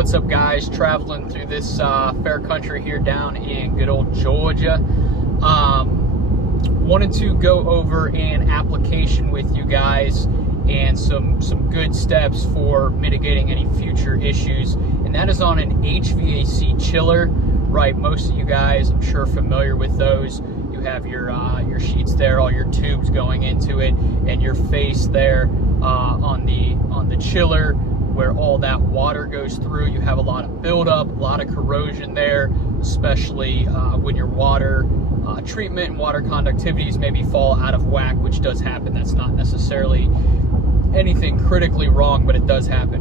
What's up, guys? Traveling through this fair country here down in good old Georgia. Wanted to go over an application with you guys and some good steps for mitigating any future issues, and that is on an HVAC chiller. Right, most of you guys, I'm sure, are familiar with those. You have your sheets there, all your tubes going into it, and your face there on the chiller, where all that water goes through. You have a lot of buildup, a lot of corrosion there, especially when your water treatment and water conductivities maybe fall out of whack, which does happen. That's not necessarily anything critically wrong, but it does happen,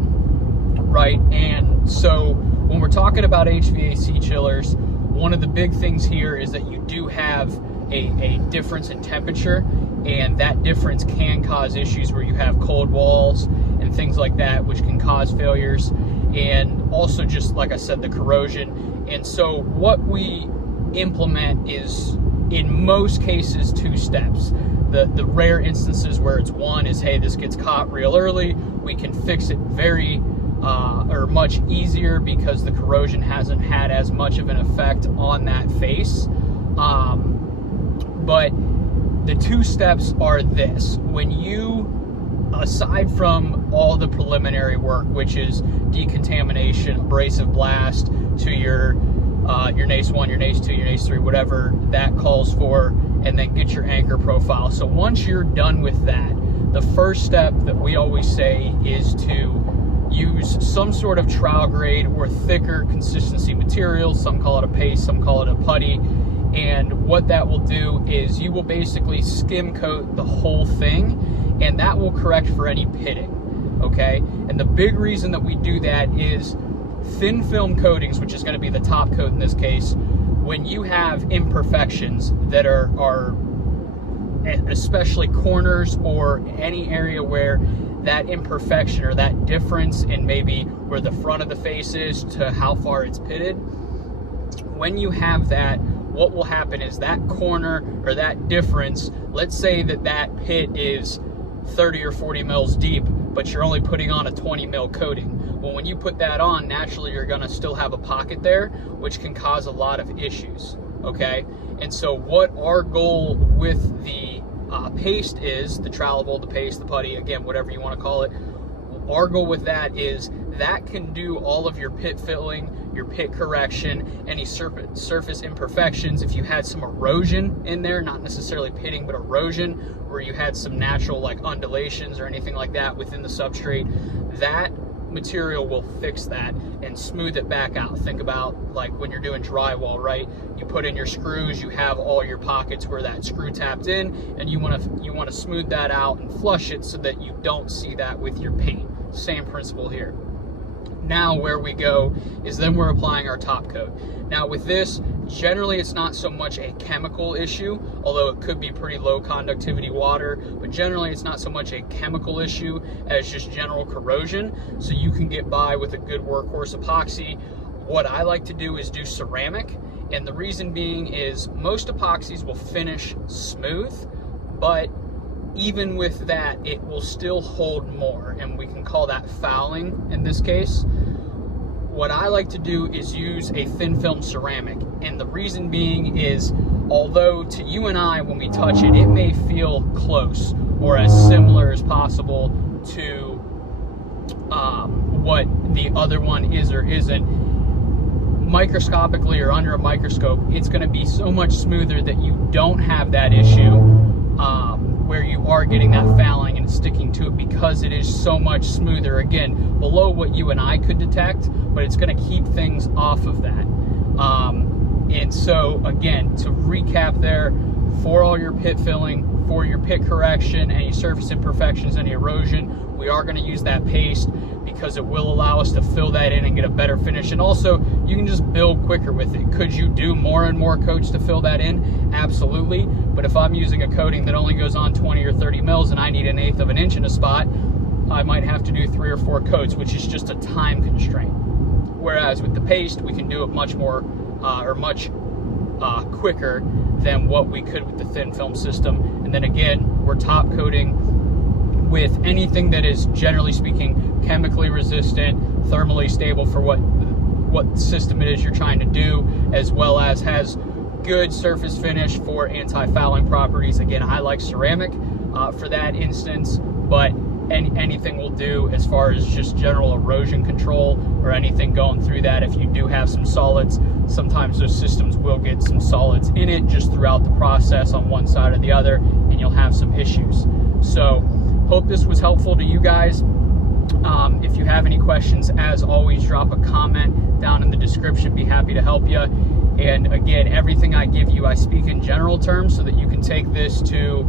right? And so when we're talking about HVAC chillers, one of the big things here is that you do have a difference in temperature, and that difference can cause issues where you have cold walls and things like that, which can cause failures, and also, just like I said, the corrosion. And so what we implement is, in most cases, 2 steps. The rare instances where it's one is, hey, this gets caught real early, we can fix it very or much easier because the corrosion hasn't had as much of an effect on that face. But the 2 steps are this: when you, aside from all the preliminary work, which is decontamination, abrasive blast to your NACE 1, your NACE 2, your NACE 3, whatever that calls for, and then get your anchor profile. So once you're done with that, the first step that we always say is to use some sort of trowel grade or thicker consistency material. Some call it a paste, some call it a putty. And what that will do is you will basically skim coat the whole thing, and that will correct for any pitting, okay? And the big reason that we do that is thin film coatings, which is going to be the top coat in this case, when you have imperfections that are especially corners or any area where that imperfection or that difference in maybe where the front of the face is to how far it's pitted, when you have that, what will happen is that corner or that difference, let's say that pit is 30 or 40 mils deep, but you're only putting on a 20 mil coating. Well, when you put that on, naturally you're gonna still have a pocket there, which can cause a lot of issues, okay? And so what our goal with the paste is, the trowelable, the paste, the putty, again, whatever you wanna call it, our goal with that is that can do all of your pit filling, your pit correction, any surface imperfections. If you had some erosion in there, not necessarily pitting, but erosion, where you had some natural like undulations or anything like that within the substrate, that material will fix that and smooth it back out. Think about like when you're doing drywall, right? You put in your screws, you have all your pockets where that screw tapped in, and you want to smooth that out and flush it so that you don't see that with your paint. Same principle here. Now where we go is then we're applying our top coat. Now with this, generally it's not so much a chemical issue, although it could be pretty low conductivity water, but generally it's not so much a chemical issue as just general corrosion. So you can get by with a good workhorse epoxy. What I like to do is do ceramic, and the reason being is most epoxies will finish smooth, but even with that, it will still hold more, and we can call that fouling in this case. What I like to do is use a thin film ceramic, and the reason being is, although to you and I, when we touch it, it may feel close or as similar as possible to what the other one is or isn't, microscopically or under a microscope, it's going to be so much smoother that you don't have that issue where you are getting that fouling and sticking to it, because it is so much smoother, again, below what you and I could detect, but it's going to keep things off of that. And so, again, to recap there, for all your pit filling, for your pit correction, any surface imperfections, any erosion, we are going to use that paste because it will allow us to fill that in and get a better finish. And also, you can just build quicker with it. Could you do more and more coats to fill that in? Absolutely. But if I'm using a coating that only goes on 20 or 30 mils and I need 1/8 of an inch in a spot, I might have to do 3 or 4 coats, which is just a time constraint. Whereas with the paste, we can do it much more much quicker than what we could with the thin film system. And then again, we're top coating with anything that is, generally speaking, chemically resistant, thermally stable for what system it is you're trying to do, as well as has good surface finish for anti-fouling properties. Again, I like ceramic for that instance, but anything will do as far as just general erosion control or anything going through that. If you do have some solids, sometimes those systems will get some solids in it just throughout the process on one side or the other, and you'll have some issues. So hope this was helpful to you guys. If you have any questions, as always, drop a comment down in the description. Be happy to help you. And again, everything I give you, I speak in general terms so that you can take this to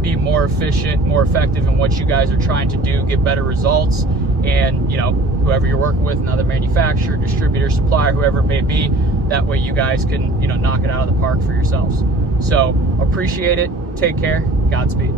be more efficient, more effective in what you guys are trying to do, get better results. And, you know, whoever you're working with, another manufacturer, distributor, supplier, whoever it may be, that way you guys can, you know, knock it out of the park for yourselves. So appreciate it. Take care. Godspeed.